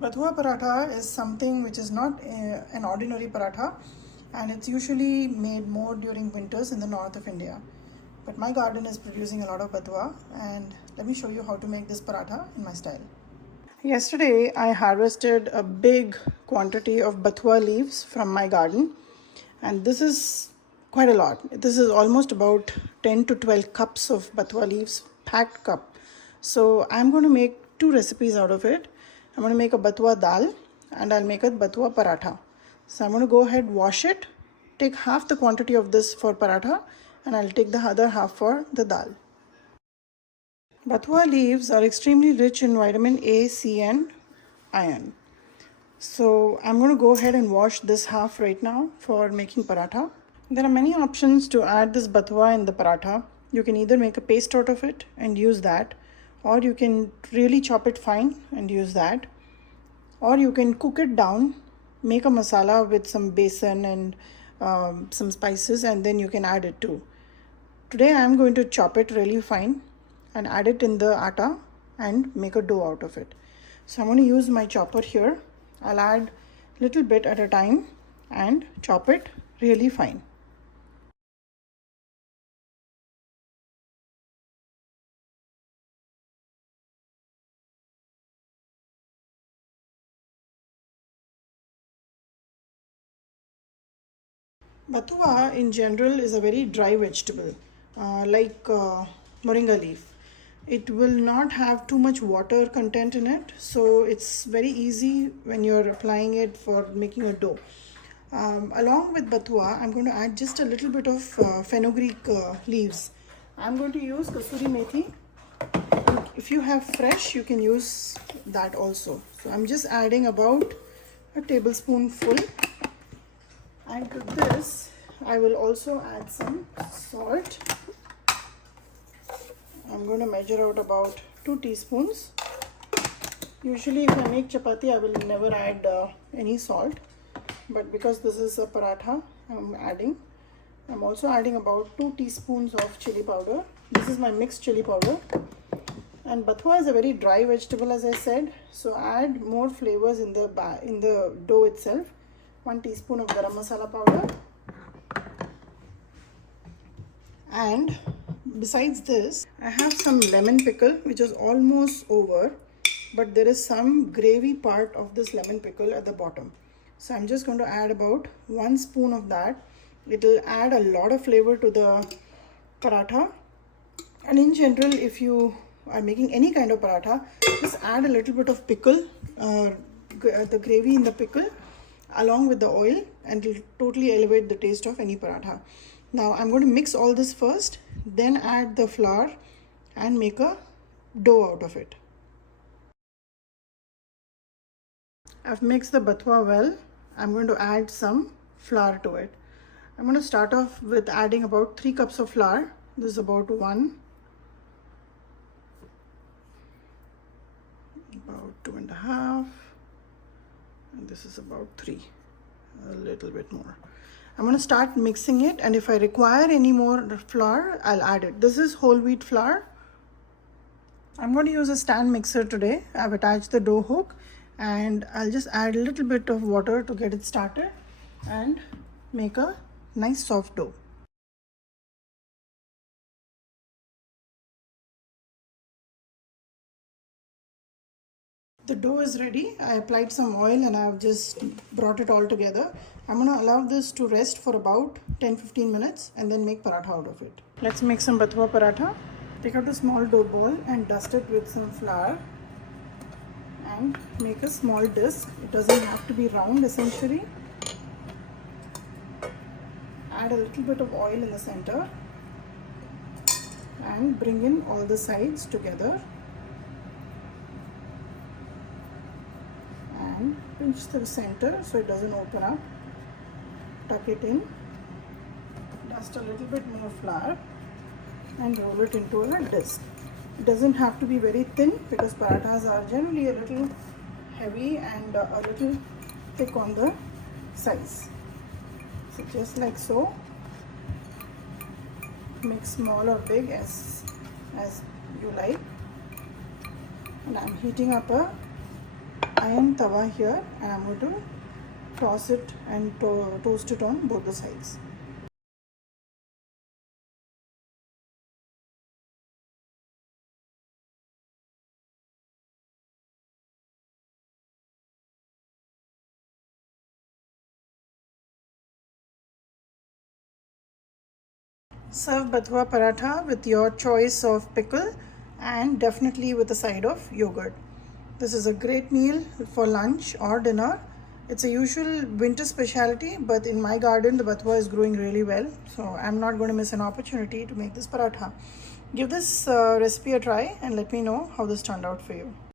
Bathua Paratha is something which is not an ordinary paratha, and it's usually made more during winters in the north of India. But my garden is producing a lot of Bathua, and let me show you how to make this paratha in my style. Yesterday I harvested a big quantity of Bathua leaves from my garden, and this is quite a lot. This is almost about 10 to 12 cups of Bathua leaves, packed cup. So I'm going to make two recipes out of it. I'm going to make a Bathua dal and I'll make a Bathua paratha. So I'm going to go ahead, wash it, take half the quantity of this for paratha, and I'll take the other half for the dal. Bathua leaves are extremely rich in vitamin A, C, and iron. So I'm going to go ahead and wash this half right now for making paratha. There are many options to add this bathua in the paratha. You can either make a paste out of it and use that, or you can really chop it fine and use that, or you can cook it down, make a masala with some besan and some spices, and then you can add it too. Today I am going to chop it really fine and add it in the atta and make a dough out of it. So I'm going to use my chopper here. I'll add a little bit at a time and chop it really fine. Bathua in general is a very dry vegetable, like moringa leaf. It will not have too much water content in it, so it's very easy when you're applying it for making a dough. Along with bathua, I'm going to add just a little bit of fenugreek leaves. I'm going to use kasuri methi. If you have fresh, you can use that also. So I'm just adding about a tablespoonful. And to this, I will also add some salt. I'm going to measure out about 2 teaspoons. Usually if I make chapati, I will never add any salt. But because this is a paratha, I'm also adding about 2 teaspoons of chili powder. This is my mixed chili powder. And bathua is a very dry vegetable, as I said. So add more flavors in the dough itself. 1 teaspoon of garam masala powder, and besides this I have some lemon pickle which is almost over, but there is some gravy part of this lemon pickle at the bottom. So I'm just going to add about 1 spoon of that. It will add a lot of flavor to the paratha. And in general, if you are making any kind of paratha, just add a little bit of pickle, the gravy in the pickle along with the oil, and it will totally elevate the taste of any paratha. Now I'm going to mix all this first, then add the flour and make a dough out of it. I've mixed the bathua well. I'm going to add some flour to it. I'm going to start off with adding about 3 cups of flour. This is about 1, about 2.5, and this is about 3, a little bit more. I'm going to start mixing it, and if I require any more flour, I'll add it. This is whole wheat flour. I'm going to use a stand mixer today. I've attached the dough hook, and I'll just add a little bit of water to get it started and make a nice soft dough. The dough is ready. I applied some oil and I've just brought it all together. I'm going to allow this to rest for about 10-15 minutes and then make paratha out of it. Let's make some bathua paratha. Take out a small dough ball and dust it with some flour and make a small disc. It doesn't have to be round essentially. Add a little bit of oil in the center and bring in all the sides together. And pinch the center so it doesn't open up. Tuck it in, dust a little bit more flour and roll it into a disc. It doesn't have to be very thin because parathas are generally a little heavy and a little thick on the sides. So just like so, make small or big as you like. And I'm heating up a iron tawa here, and I'm going to toss it and toast it on both the sides. Serve Bathua Paratha with your choice of pickle and definitely with a side of yogurt. This is a great meal for lunch or dinner. It's a usual winter specialty, but in my garden the Bathua is growing really well, so I'm not going to miss an opportunity to make this paratha. Give this recipe a try and let me know how this turned out for you.